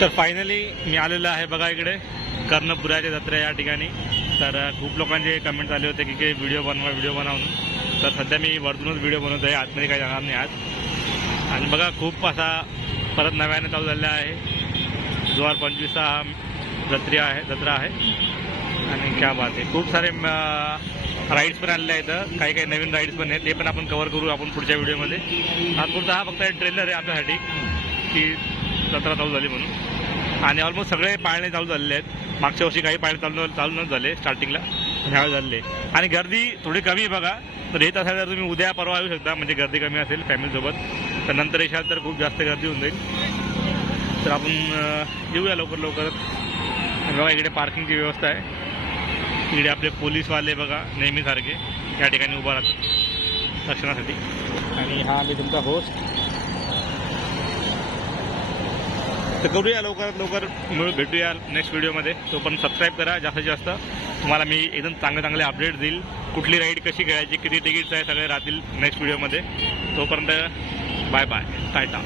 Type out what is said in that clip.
तर फायनली मी आलेलो आहे बघा इकडे. कर्णपुराच्या जत्रा या ठिकाणी. तर खूप लोकांचे कमेंट्स आले होते की काही व्हिडिओ बनवा व्हिडिओ बनवून तर सध्या मी वरतूनच व्हिडिओ बनवतो आहे आतमध्ये काही जाणार नाही आज. आणि बघा खूप असा परत नव्याने चालू झालेला आहे. दोन हजार पंचवीसचा हा जत्री आहे जत्रा आहे. आणि क्या बात आहे. खूप सारे राईड्स पण आलेले आहेत. काही काही नवीन राईड्स पण आहेत. ते पण आपण कवर करू आपण पुढच्या व्हिडिओमध्ये नागपूरचा हा फक्त ट्रेलर आहे आपल्यासाठी. की जत्रा चालू झाली म्हणून. आणि ऑलमोस्ट सगळे पाळणे चालू झालेले आहेत. मागच्या वर्षी काही पाळणे चालू चालू न झाले स्टार्टिंगला ह्यावेळी झाले. आणि गर्दी थोडी कमी आहे बघा. तर येत असाल तर तुम्ही उद्या परवा येऊ शकता म्हणजे गर्दी कमी असेल फॅमिलीसोबत तर नंतर येशाल तर खूप जास्त गर्दी होऊन जाईल. तर आपण येऊया लवकर लवकर. बघा इकडे पार्किंगची व्यवस्था आहे. इकडे आपले पोलीसवाले बघा नेहमीसारखे. या ठिकाणी उभा राहतात. रक्षणासाठी. आणि हा मी तुमचा होस्ट तर करूया लवकरात लवकर. मिळू भेटूया नेक्स्ट व्हिडिओमध्ये तो पण सबस्क्राईब करा जास्तीत जास्त. तुम्हाला मी एकदम चांगले चांगले अपडेट देईल. कुठली राईड कशी खेळायची किती तिकीट्स आहे सगळे राहतील नेक्स्ट व्हिडिओमध्ये तोपर्यंत बाय बाय टायटा